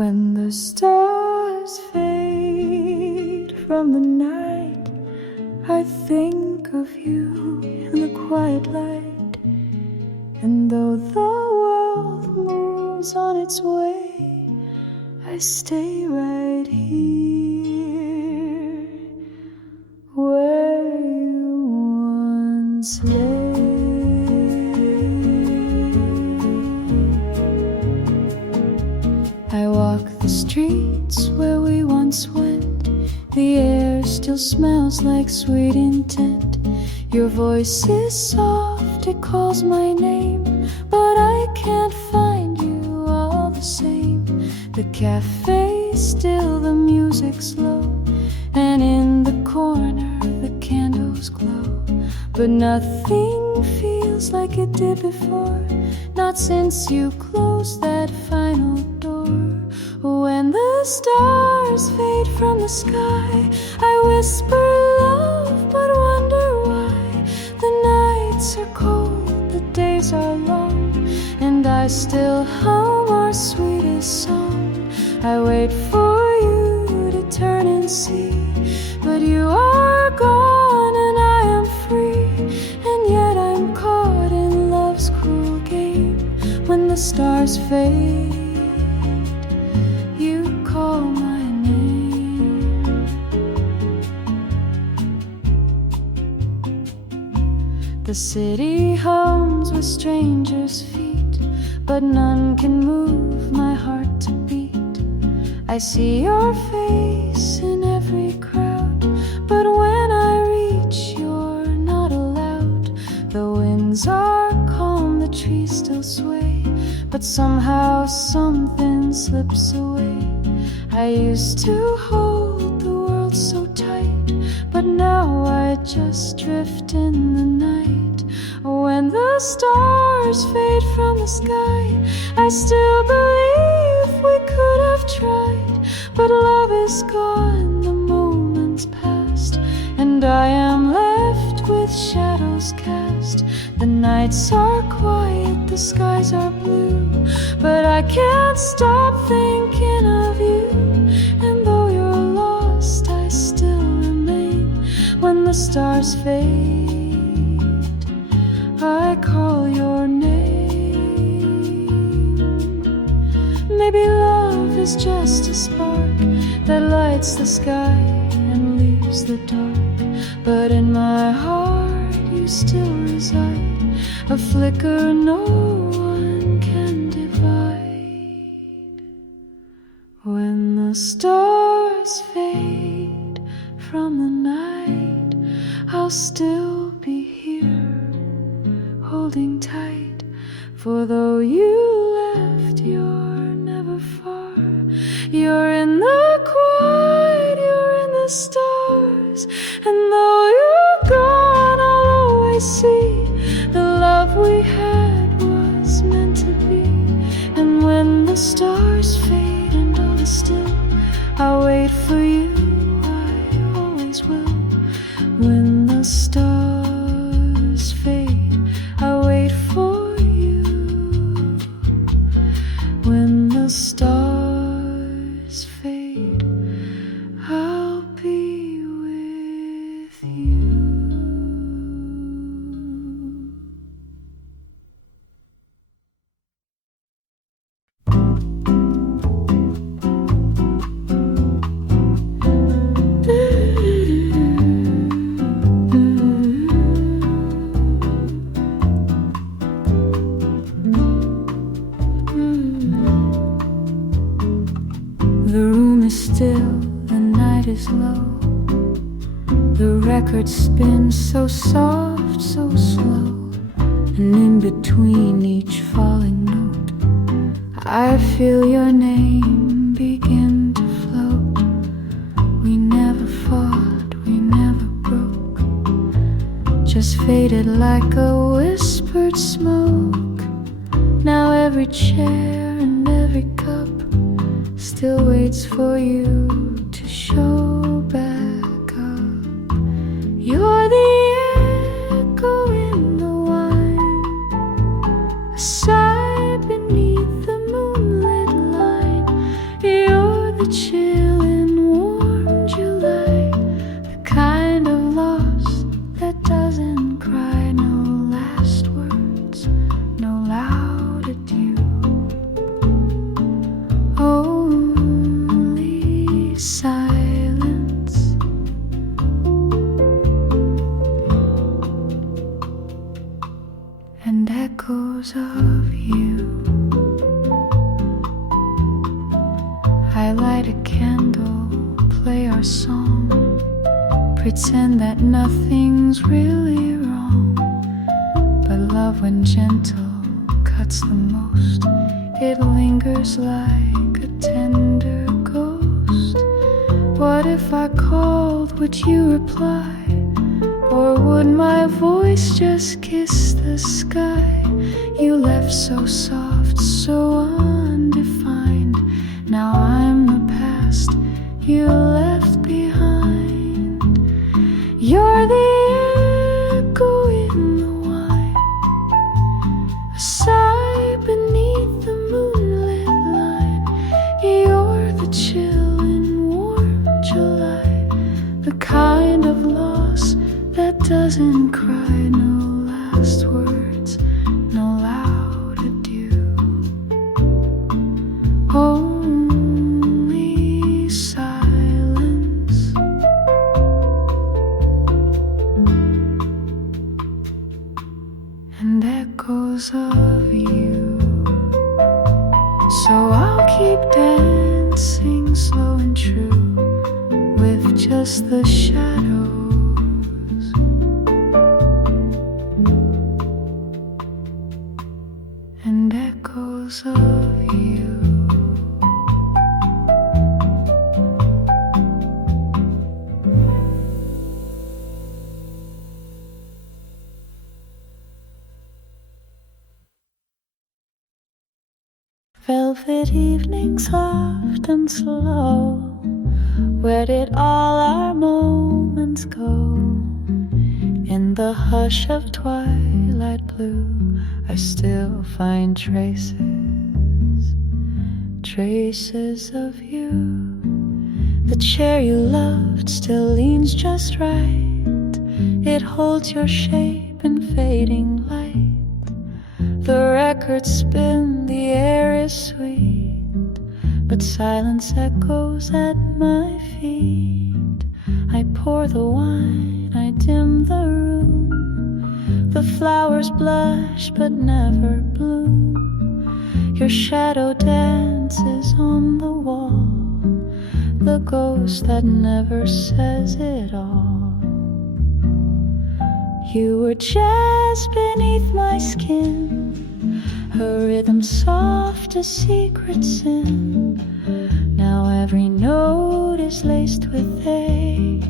When the stars fade from the night, I think of you in the quiet light. And though the world moves on its way, I stay right here where you once lay. I walk the streets where we once went. The air still smells like sweet intent. Your voice is soft, it calls my name, but I can't find you all the same. The cafe's still, the music's low, and in the corner the candles glow. But nothing feels like it did before, not since you closed that final door. When the stars fade from the sky, I whisper love, but wonder why. The nights are cold, the days are long, and I still hum our sweetest song. I wait for you to turn and see, but you are gone and I am free. And yet I'm caught in love's cruel game. When the stars fade, you call my name. The city hums with strangers' feet, but none can move my heart to beat. I see your face in every crowd, but when I reach, you're not allowed. The winds are calm, the trees still sway, but somehow something slips away. I used to hold the world so tight, but now I just drift in the night. When the stars fade from the sky, I still believe we could have tried. But love is gone, the moment's past, and I am left with shadows cast. The nights are quiet, the skies are blue, but I can't stop thinking of you. And though you're lost, I still remain. When the stars fade, I call your name. Maybe love is just a spark that lights the sky and leaves the dark, but in my heart you still reside, a flicker no one can divide. When the stars fade from the night, I'll still be here holding tight, for though you left, you're never far. You're in the quiet, you're in the stars, and though you're gone, I'll always see the love we had was meant to be. And when the stars fade and all is still, I'll wait for you, I always will. When the stars fade, I'll wait for you. When the stars fade, I'll be with you. The room is still, the night is low. The record spins so soft, so slow, and in between each falling note, I feel your name begin to float. We never fought, we never broke, just faded like a whispered smoke. Now every chair and every cup still waits for you to show back up. You're the echo in the wine, a sigh beneath the moonlit line. the chill in warm July, the kind of loss that doesn't cry. No last words, no loud adieu, only silence and echoes of you. I light a candle, play our song, pretend that nothing's really wrong. But love, when gentle, cuts the most. It lingers like a tender ghost. What if I called, would you reply? Or would my voice just kiss the sky? You left so soft, so undefined. Now I'm the past you left behind. You're the echo in the wine, a sigh beneath the moonlit line. You're the chill in warm July, the kind of loss that doesn't cry. No last words, no loud adieu, only silence and echoes of you. So I'll keep dancing slow and true with just the shadows and echoes of you. Velvet evening, soft and slow, where did all our moments go? In the hush of twilight blue, I still find traces of you. The chair you loved still leans just right. It holds your shape in fading light. The records spin, the air is sweet, but silence echoes at my feet. I pour the wine, I dim the room. The flowers blush but never bloom. Your shadow dances on the wall, the ghost that never says it all. You were just beneath my skin, a rhythm soft as secret sin. Now every note is laced with ache,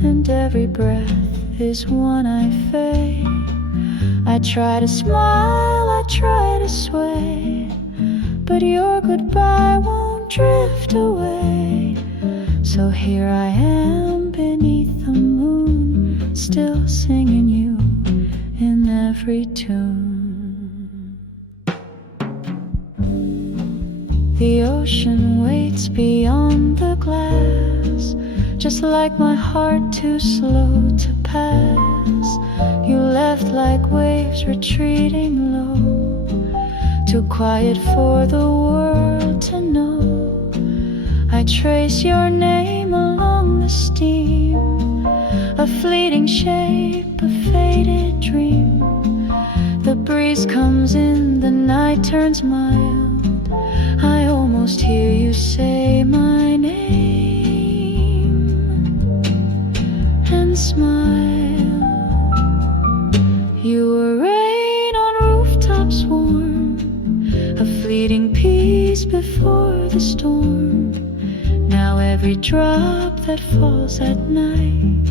and every breath is one I fake. I try to smile, I try to sway, but your goodbye won't drift away. So here I am beneath the moon, still singing you in every tune. The ocean waits beyond the glass, just like my heart too slow to pass. You left like waves retreating low, too quiet for the world to know. I trace your name along the steam, a fleeting shape, a faded dream. The breeze comes in, the night turns mild. I almost hear you say my name and smile. You were rain on rooftops warm, a fleeting peace before the storm. Now every drop that falls at night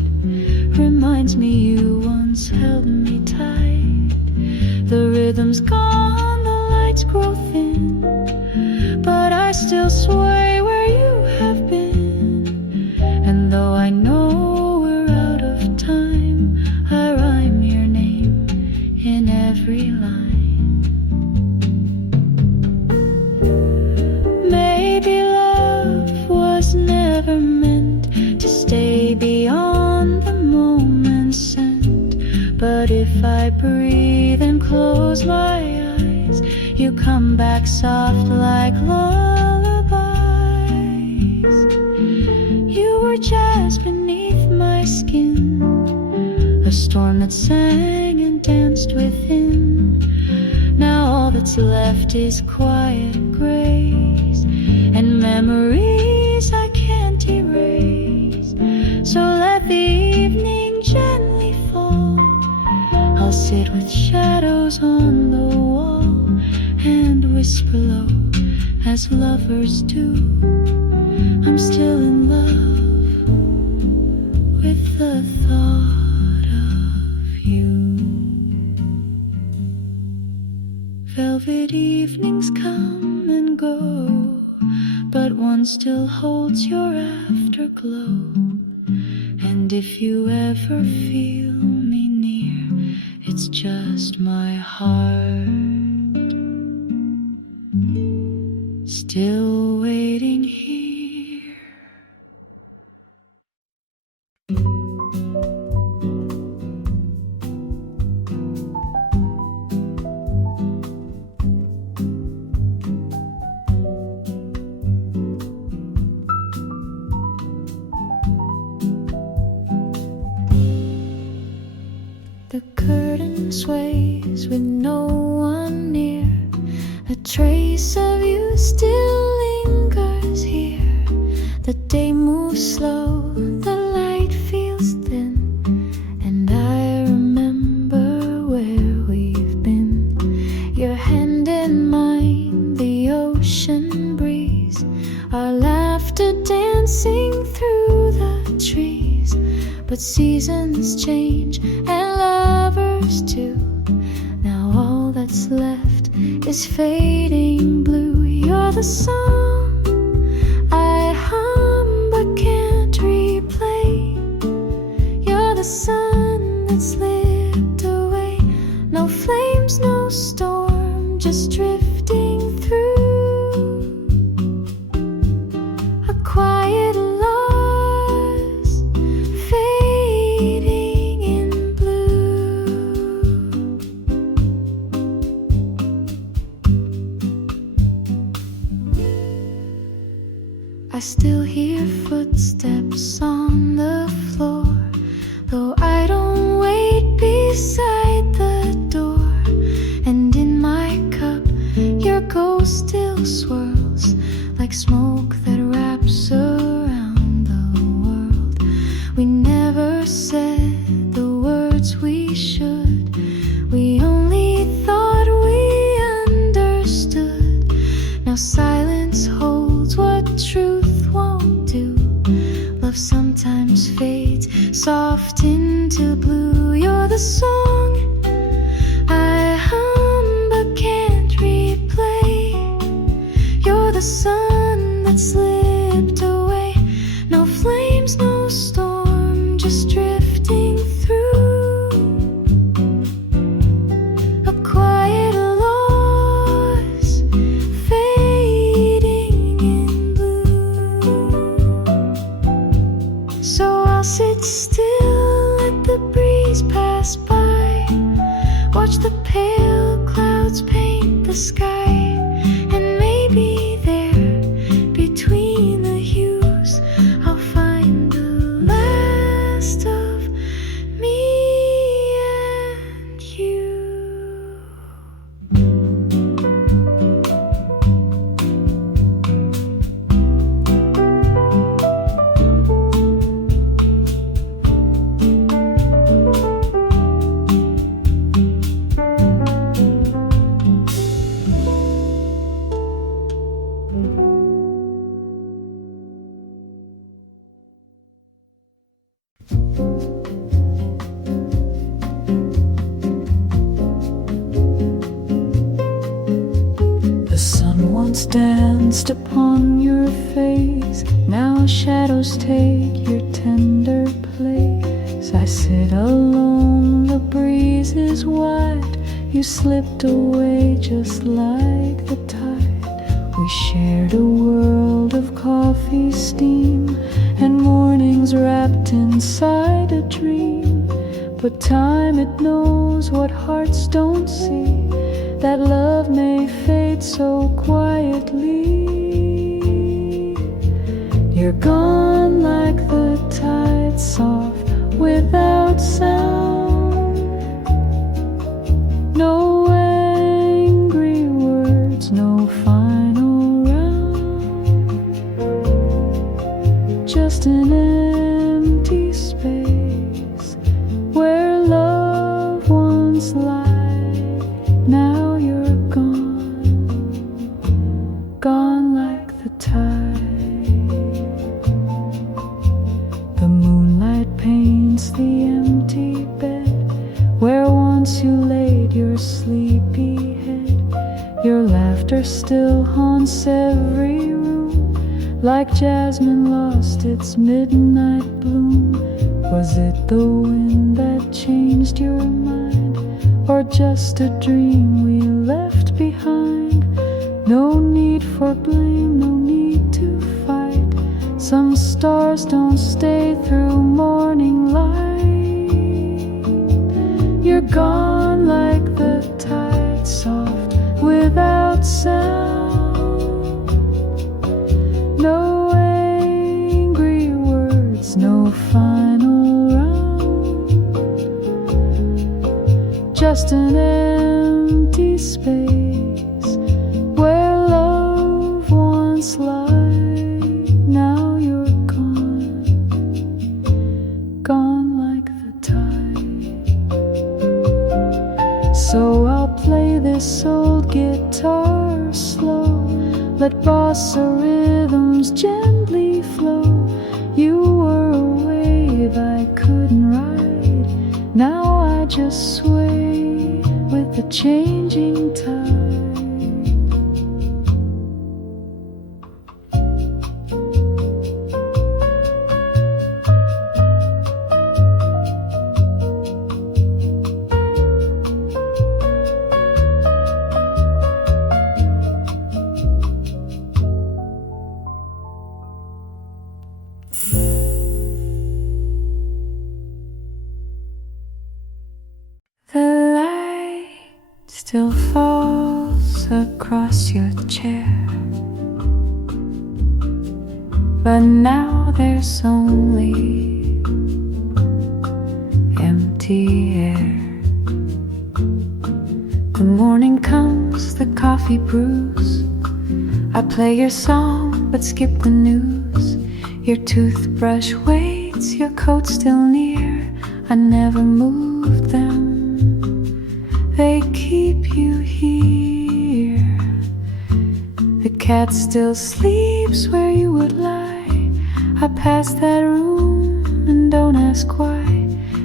reminds me you once held me tight. The rhythm's gone, the lights grow thin, but I still sway where you have been. And though I know we're out of time, I rhyme your name in every line. Maybe love if I breathe and close my eyes, you come back soft like lullabies. You were just beneath my skin, a storm that sang and danced within. Now all that's left is quiet grace and memories I can't erase. So let the evening gently fall. I'll sit with shadows on the wall and whisper low as lovers do. I'm still in love with the thought of you. Velvet evenings come and go, but one still holds your afterglow. And if you ever feel me near, it's just my heart still waiting here. The curtain sways with no one near. A trace of you still lingers here. The day moves slow, the light feels thin, and I remember where we've been. Your hand in mine, the ocean breeze, our laughter dancing through the trees. But seasons change and lovers too. Now all that's left is fading blue. You're the song I hum but can't replay. You're the sun that slipped away. No flames, no storm, just drifting through. A quiet loss, fading in blue. I still hear footsteps on the floor, though I don't wait beside the door. And in my cup, your ghost still swirls like smoke that wraps around the world. We never said the words we should. We only thought we understood. Now silence holds what truth won't do. Love sometimes fades soft into blue. You're the song I hum but can't replay. You're the sun that slipped away. No flames, no storm, just drifting through. A quiet loss, fading in blue. So I'll sit still, let the breeze pass by, watch the pale clouds paint the sky. And maybe there, between the hues, I'll find the last of me and you. The sun once danced upon your face, now shadows take your tender place. I sit alone, the breeze is wide, you slipped away just like the tide. We shared a world of coffee steam and mornings wrapped inside a dream. but time it knows what hearts don't see, that love may fade so quietly. You're gone like the tide, soft without sound. No angry words, no final round, just an empty space where love once lied. Now you're gone, gone like the tide. The moonlight paints the empty bed where once you laid your sleepy head. Your laughter still haunts every room, like jasmine lost its midnight bloom. Was it the wind that changed your mind, or just a dream we left behind? No need for blame, no need to fight. Some stars don't stay through morning light. You're gone like the tide, soft without sound. No angry words, no final round, just an empty space where love once lied. Now you're gone, gone like the tide. So I'll play this old guitar slow, let bossa rhythms gently flow. You were a wave I couldn't ride, now I just sway with the changing tide. The light still falls across your chair, but now there's only empty air. The morning comes, the coffee brews. I play your song but skip the news. Your toothbrush waits, your coat still near. I never moved them, they keep you here. The cat still sleeps where you would lie. I pass that room and don't ask why.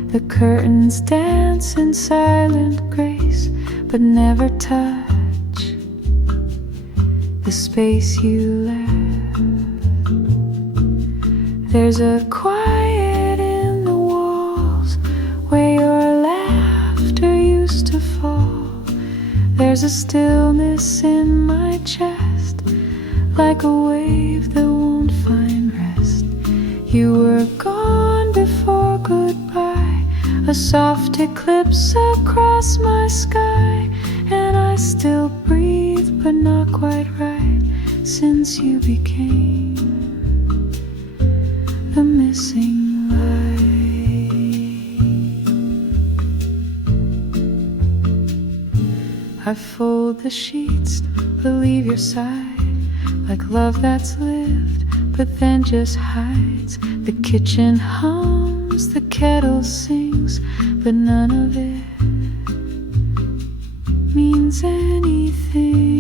The curtains dance in silent grace, but never touch the space you left. There's a quiet in the walls where your laughter used to fall. There's a stillness in my chest, like a wave that won't find rest. You were gone before goodbye, a soft eclipse across my sky. And I still breathe, but not quite right, since you became the missing light. I fold the sheets, believe your side, like love that's lived, but then just hides. The kitchen hums, the kettle sings, but none of it means anything.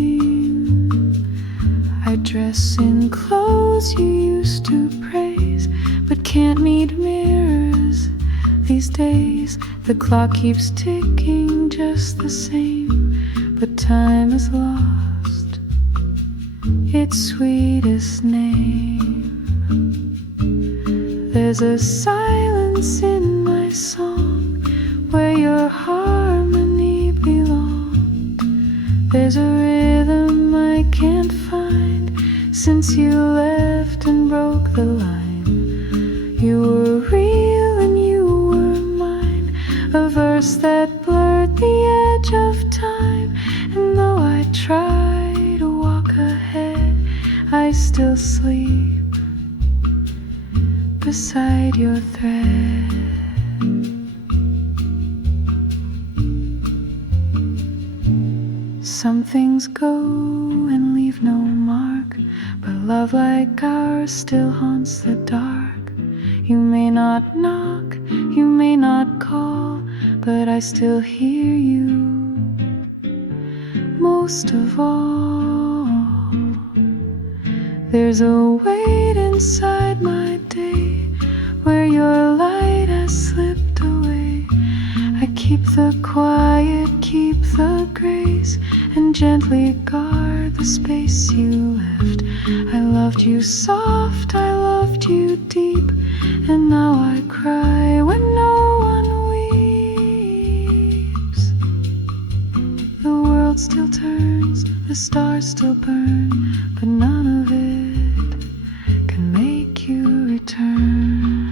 I dress in clothes you used to praise, but can't meet mirrors these days. The clock keeps ticking just the same, but time has lost its sweetest name. There's a silence in my song where your harmony belonged. There's a rhythm I can't find since you left and broke the line. You were real and you were mine, stars that blurred the edge of time. And though I try to walk ahead, I still sleep beside your thread. Some things go and leave no mark, but love like ours still haunts the dark. You may not knock, you may not call, but I still hear you. Most of all, there's a weight inside my day where your light has slipped away. I keep the quiet, keep the grace, and gently guard the space you left. I loved you soft, I loved you deep, and now I cry when no one weeps. The world still turns, the stars still burn, but none of it can make you return.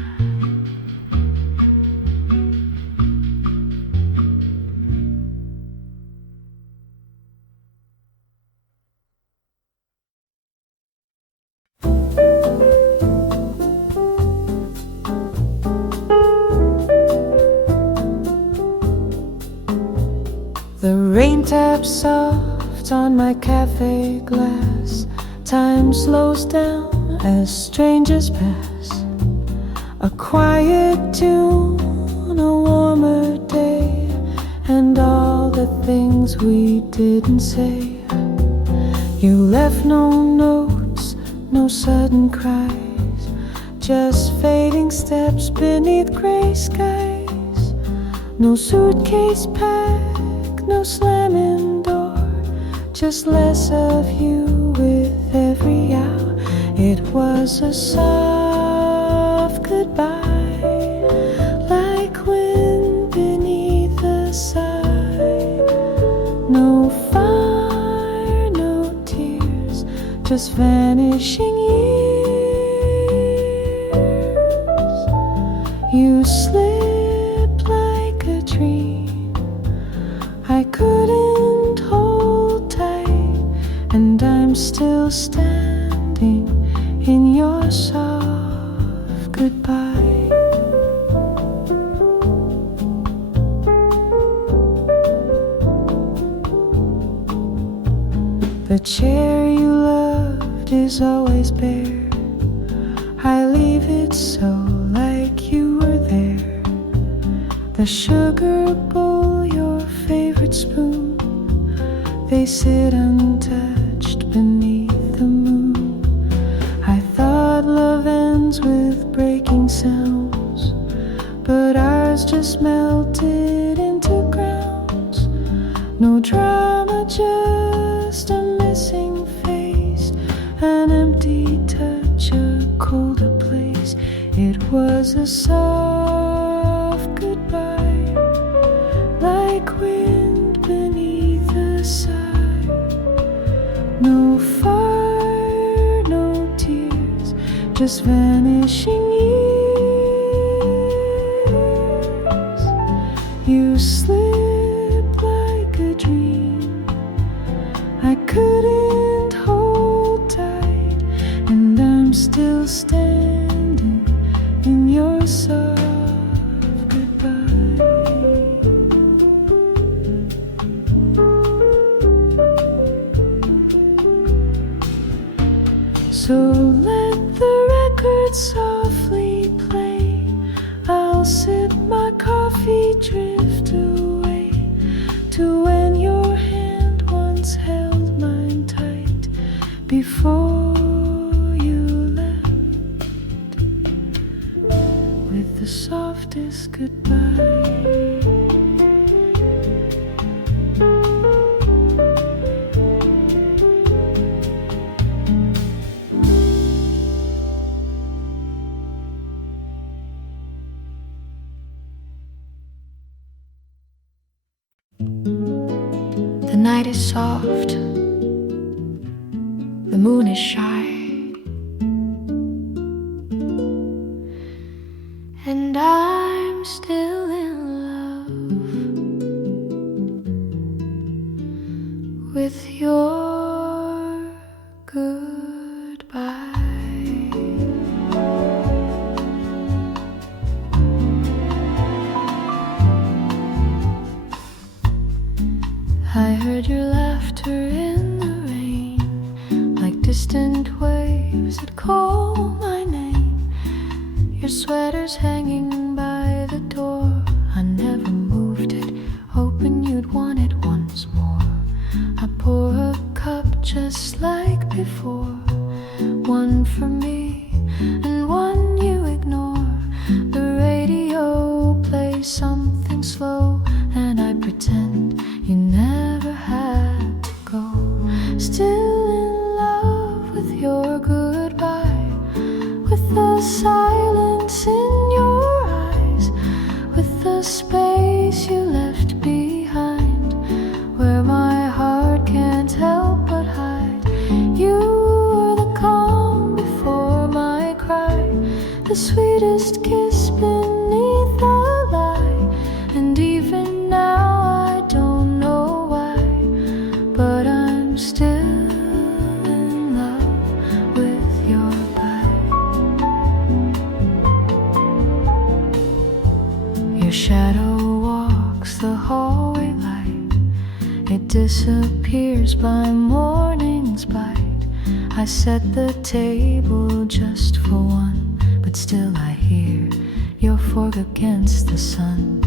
The rain taps soft on my cafe glass. Time slows down as strangers pass. A quiet tune, a warmer day, and all the things we didn't say. You left no notes, no sudden cries, just fading steps beneath gray skies. No suitcase packed, no slamming door, just less of you with every hour. It was a soft goodbye, like wind beneath the side. No fire, no tears, just vanishing years. You slipped like a dream I couldn't hold tight, and I'm still standing in your soft goodbye. The chair you loved is always bare. I leave it so like you were there. The sugar bowl, your favorite spoon, they sit untouched beneath the moon. I thought love ends with breaking sounds, but ours just melted into grounds. No drama, just a missing face, an empty touch, a colder place. It was a soft goodbye, like wind beneath the side. No fire, no tears, just vanishing years. You slipped like a dream I couldn't hold tight, and I'm still standing in your soft goodbye. So let the record softly play. I'll sip my coffee, drift away to when your hand once held mine tight before you left with the softest goodbye. The night is soft, the moon is shy, and I'm still in love. goodbye. I heard your laughter in the rain, like distant waves that call my name. Your sweater's hanging by the door. I never moved it, hoping you'd want it once more. I pour a cup just like before, one for me and one you ignore. The radio plays something slow, and I pretend you never had to go. Still in love with your goodbye, with the silence in your eyes, with the space you left behind, where my heart can't help but hide. You were the calm before my cry, the sweetest kiss beneath the lie. And even now I don't know why, but I'm still in love with your bye. Your shadow walks the hallway light, it disappears by morning's bite. I set the table just for one, but still I hear your fork against the sun.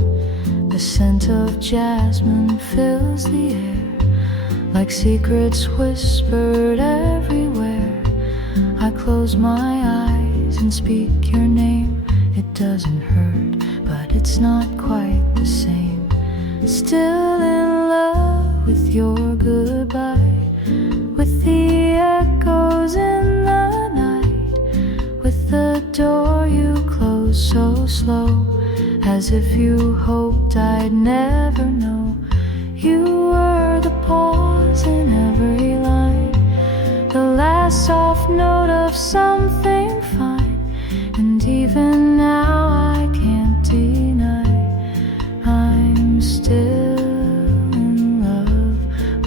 The scent of jasmine fills the air, like secrets whispered everywhere. I close my eyes and speak your name. It doesn't hurt, but it's not quite the same. Still in love with your goodbye, with the echoes in the night, with the door you close so slow, as if you hoped I'd never know. You were the pause in every line, the last soft note of something fine. And even now I can't deny, I'm still in love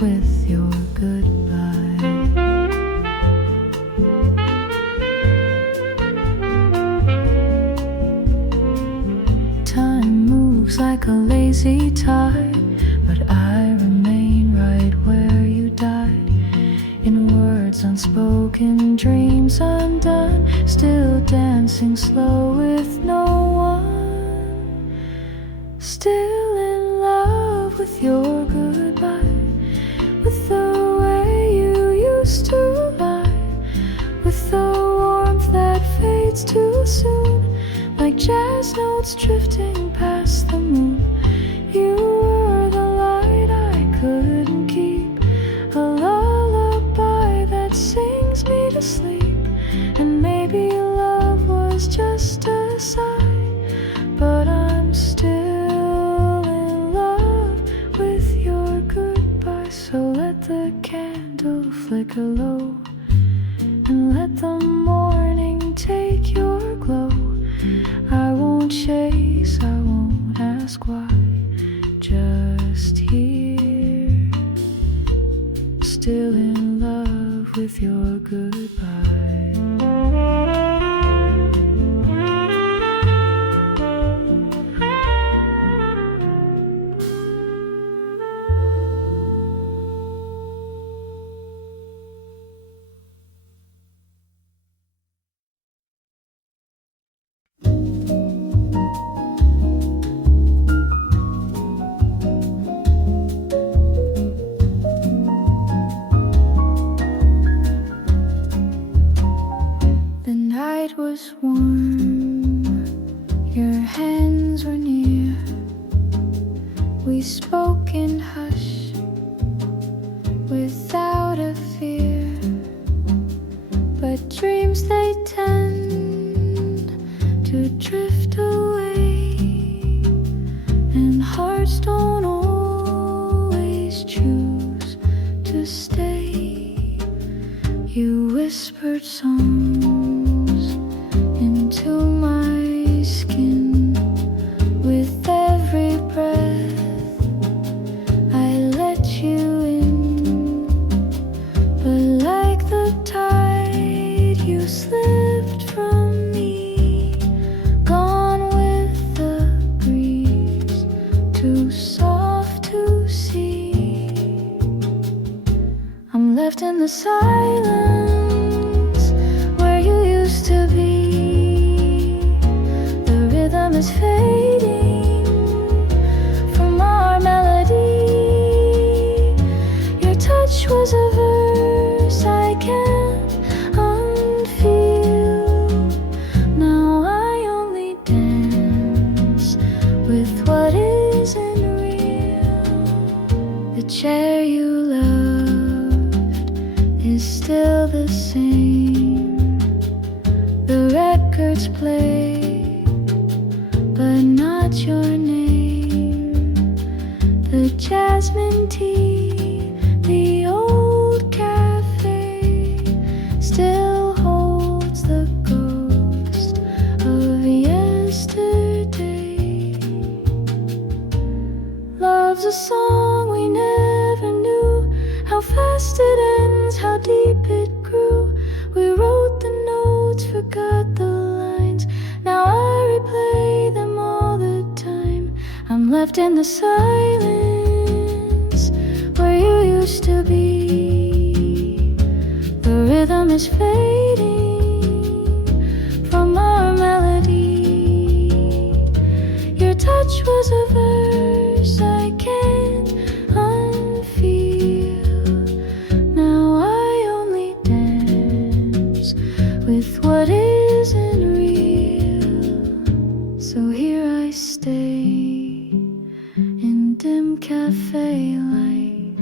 with your goodbye. Time moves like a lazy tide, but I remain right where you died. In words unspoken, dreams undone, still dancing slow with no one. Still in love with your goodbye, with the way you used to lie, with the warmth that fades too soon, like jazz notes drifting past the moon. You were the light I couldn't keep, a lullaby that sings me to sleep. And maybe love was just a sigh, but I'm still in love with your goodbye. So let the candle flicker low, and let the morning take your glow. I won't chase, I won't ask why, just here, still in love with your goodbye. It was warm, your hands were near. We spoke in hush, without a fear. But dreams, they tend to drift away, and hearts don't always choose to stay. You whispered songs into my skin, with every breath I let you in. But like the tide, birds play, but not your name. The jasmine tea, the old cafe, still holds the ghost of yesterday. Love's a song we never knew, how fast it ends, how deep it grew. We wrote the notes, forgot the lines. Now I replay them all the time. I'm left in the silence where you used to be. The rhythm is fading from our melody. Your touch was a verse I can't unfeel. Now I only dance with what isn't real. So here I stay in dim cafe light,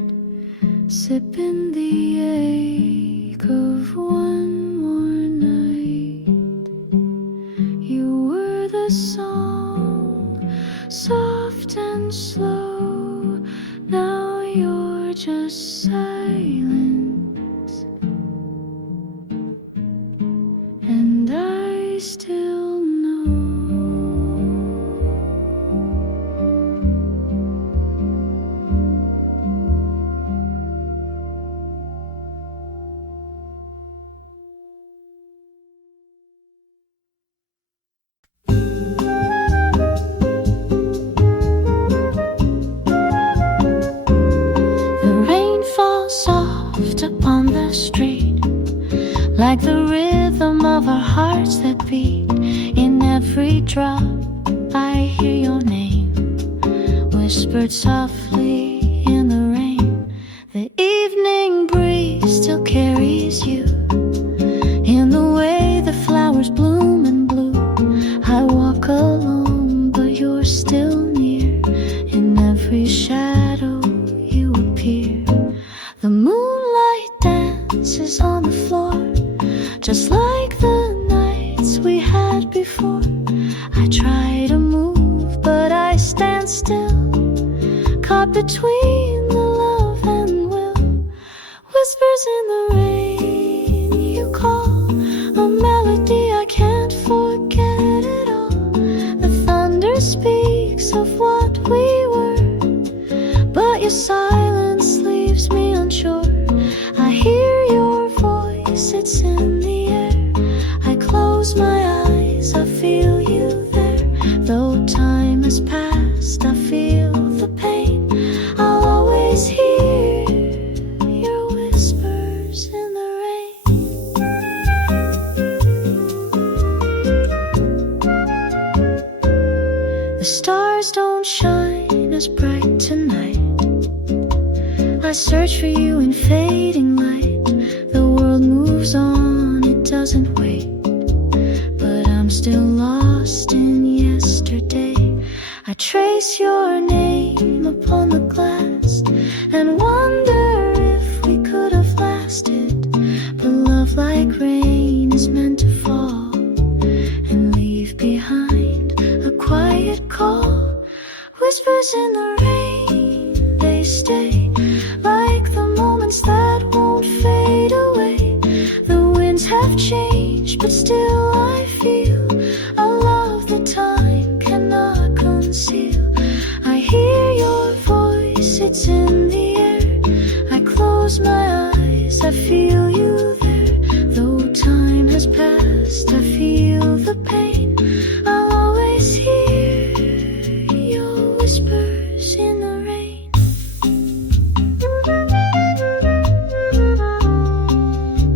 sipping the ache of one more night. You were the song, soft and slow. Now you're just silence, and I still know. The rain falls soft upon the street, like the rhythm of our hearts that beat. In every drop I hear your name, whispered softly in the rain. The evening breeze still carries you in the way the flowers bloom and bloom. I walk alone, but you're still near. In every shadow you appear. The moonlight dances on the floor, just like the nights we had before. I try to move, but I stand still, caught between the love and will. Whispers in the rain you call, a melody I can't forget at all. The thunder speaks of what we were, but your silence leaves me unsure. I hear your voice, it's in the air. I close my eyes, I feel you there. Though time has passed, I feel the pain. I'll always hear your whispers in the rain. The stars don't shine as bright tonight. I search for you in fading light. The world moves on, it doesn't wait, but I'm still lost in yesterday. I trace your name upon the glass and wonder if we could have lasted. But love, like rain, is meant to fall and leave behind a quiet call. Whispers in the rain, they stay, like the moments that won't fade away. The winds have changed, but still I feel a love that time cannot conceal. I hear your voice, it's in the air. I close my eyes, I feel you there. Though time has passed, I feel the pain. I'll always hear your whispers in the rain.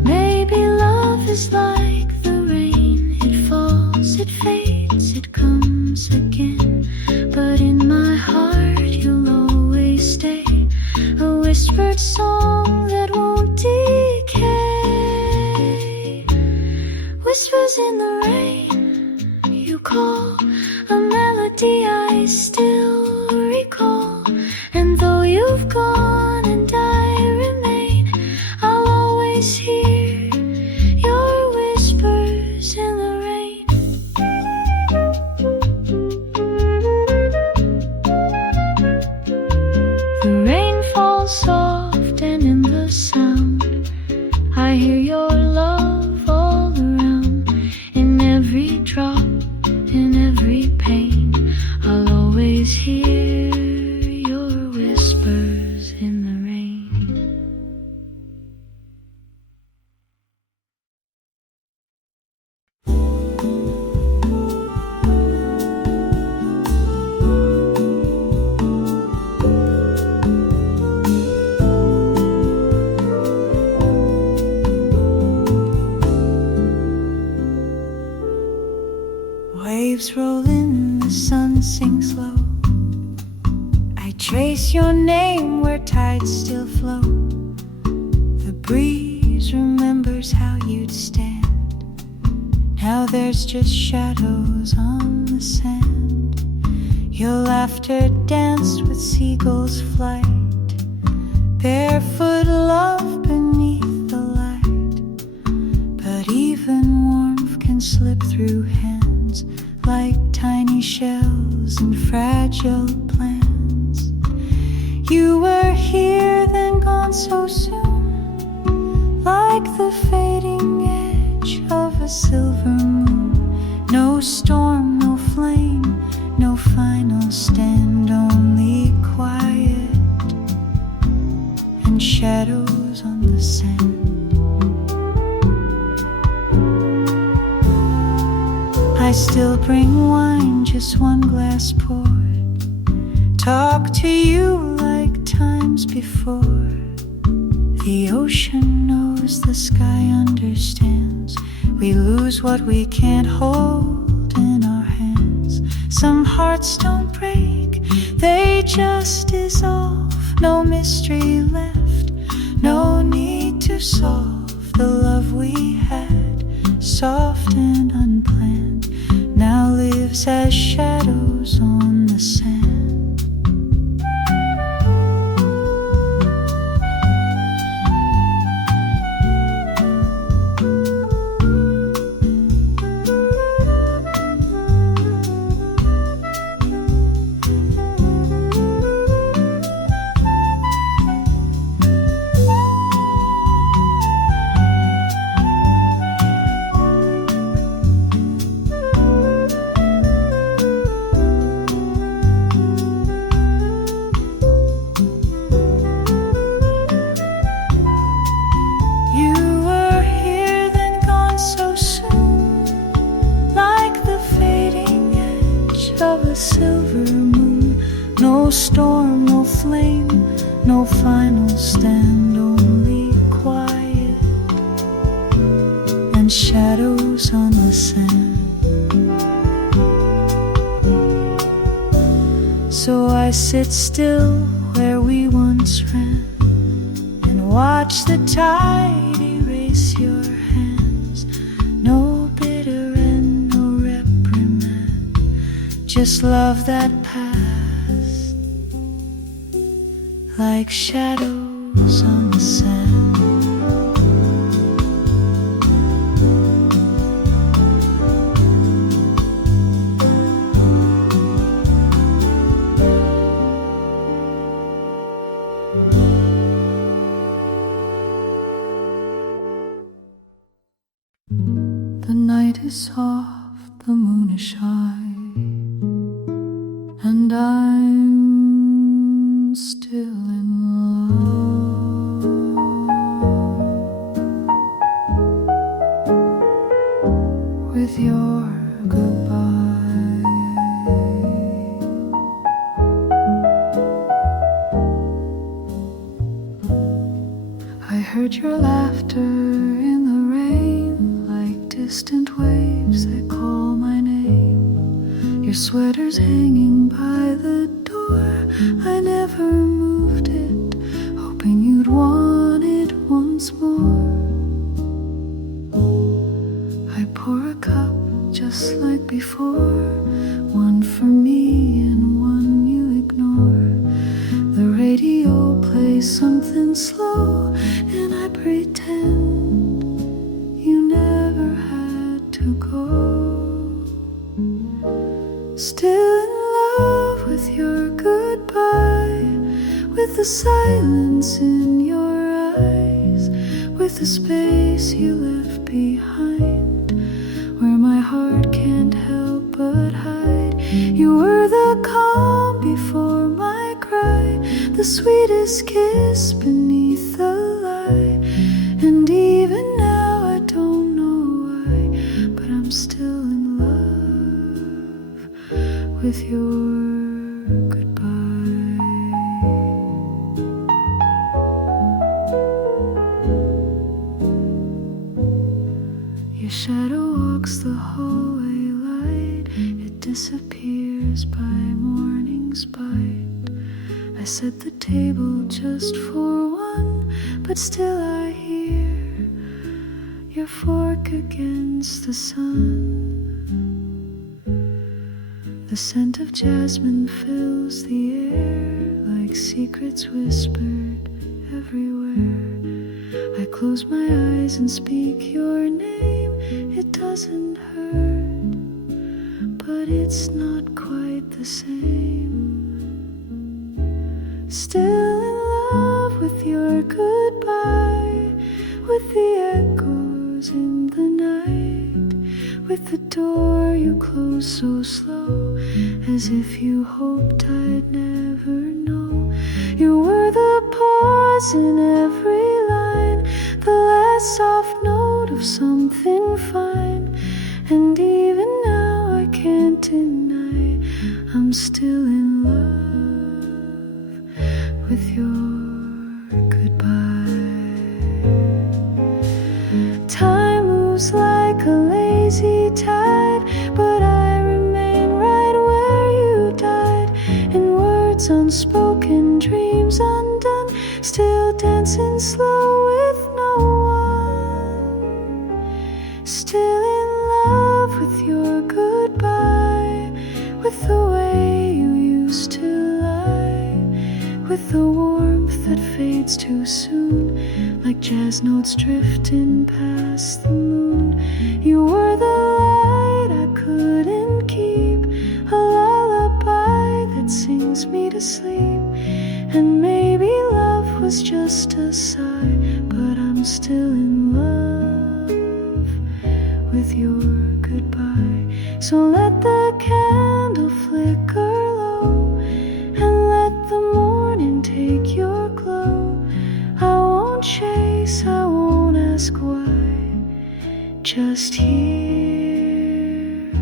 Maybe love is like the rain. It falls, it fades, it comes again. But in my heart you'll always stay, a whispered song that won't decay. Whispers in the rain you call, a melody I still recall. And though you've gone and I remain, I'll always hear your whispers in the rain. Waves roll in, the sun sinks low. I trace your name where tides still flow. The breeze remembers how you'd stand. Now there's just shadows on the sand. Your laughter danced with seagulls' flight. Barefoot love beneath the light. But even warmth can slip through hands like tiny shells and fragile plans. You were here, then gone so soon, like the fading edge of a silver moon. No storm, no flame, no final stand, only quiet and shadows on the sand. I still bring wine, just one glass poured. Talk to you like times before. The ocean knows, the sky understands. We lose what we can't hold in our hands. Some hearts don't break, they just dissolve. No mystery left, no need to solve. The love we had, soft and unplanned, now lives as shadows on the sand. Of a silver moon, no storm, no flame, no final stand, only quiet and shadows on the sand. So I sit still where we once ran and watch the tide erase your hands. No bitter end, no reprimand, just love that passed like shadows on the sand. The night is soft, the moon is shy, and I'm still in love with your goodbye. I heard your laughter in the rain, like distant waves that call my name. Your sweater's hanging by the door, I never moved it, hoping you'd want it once more. I pour a cup just like before, one for me and one you ignore. The radio plays something slow, and I pretend you never had to go. Still in love with your goodbye, with the silence in your eyes, with the space you left behind, where my heart can't help but hide. You were the calm before my cry, the sweetest kiss beneath the lie. And even now I don't know why, but I'm still in love with your goodbye. Your shadow walks the hallway light, it disappears by morning's bite. I set the table just for one, but still I hear your fork against the sun. The scent of jasmine fills the air like secrets whispered everywhere. I close my eyes and speak your name. It doesn't hurt, but it's not quite the same. Still in love with your goodbye, with the echoes in the night, with the door you close so slow, as if you hoped I'd never know. You were the pause in every line, the last soft note of something fine. And even now I can't deny I'm still in love with your goodbye. Time moves like a lazy tide, but I remain right where you died. In words unspoken, dreams undone, still dancing slow with no one. Still in love with your goodbye, with the way you used to lie, with the warmth that fades too soon, like jazz notes drifting past the moon. You were the light I couldn't keep, a lullaby that sings me to sleep. And maybe love was just a sigh, but I'm still in love with your goodbye. So let the candle flicker low, and let the morning take your glow. I won't chase, I won't ask why, just here,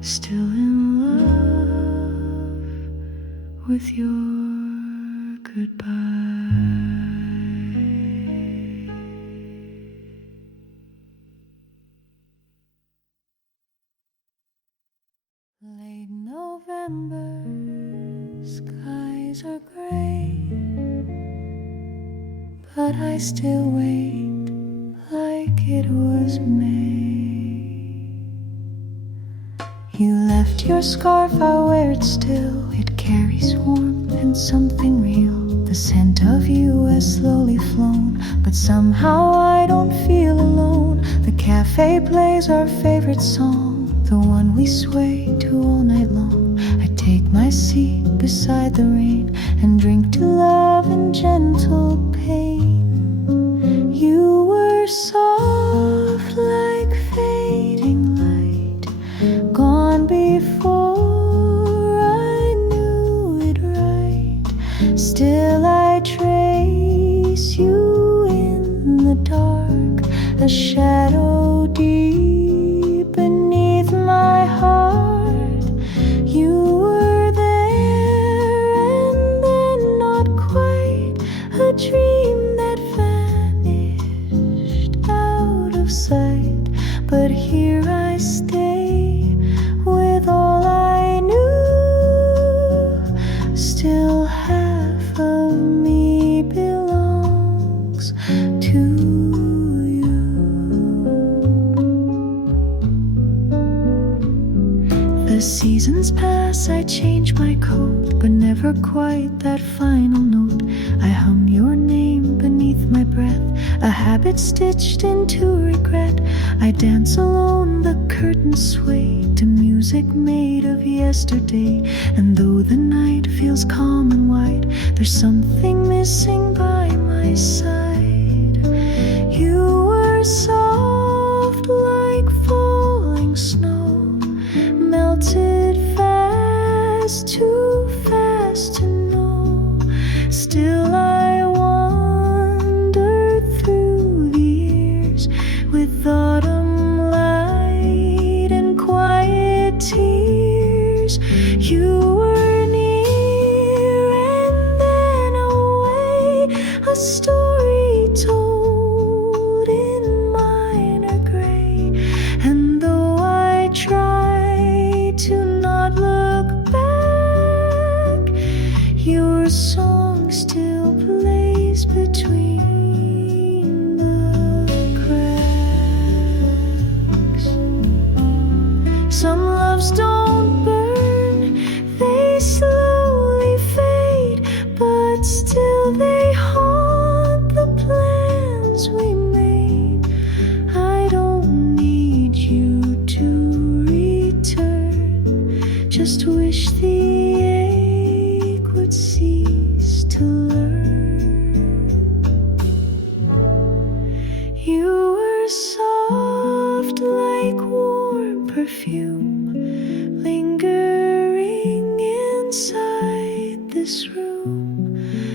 still in love with your goodbye. Late November, skies are gray, but I still wait like it was May. You left your scarf, I wear it still. It carries warmth and something real. The scent of you has slowly flown, but somehow I don't feel alone. The cafe plays our favorite song, the one we sway to all night long. I take my seat beside the rain and drink to love and gentle pain. You were soft like fading light, gone before I knew it right. Still I trace you in the dark, a shadow deep beneath my heart. You were there and then not quite, a dream that vanished out of sight. But here I stay with all I knew. Still half of me belongs to you. The seasons pass, I change my coat, but never quite that final note. I hum your name beneath my breath, a habit stitched into regret. I dance alone, the curtains sway to music made of yesterday. And though the night feels calm and wide, there's something missing by my side. You were soft like falling snow, melted fast, too fast to know. Still I wandered through the years with autumn light and quiet tears. You were near and then away, a story told in minor gray. And though I tried perfume lingering inside this room.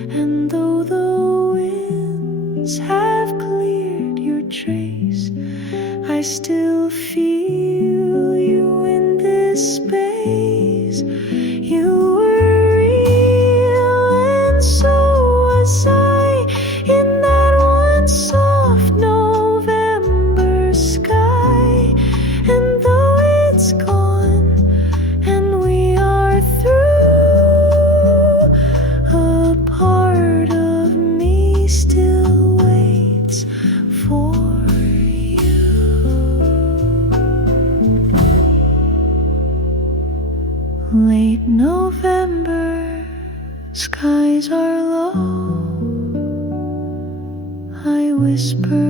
And though the winds have cleared your trace, I still feel you in this space. You were real, and so was I, in that one soft November sky. And though it's gone and we are through, a part of me still waits for you. Late November, skies are low. I whisper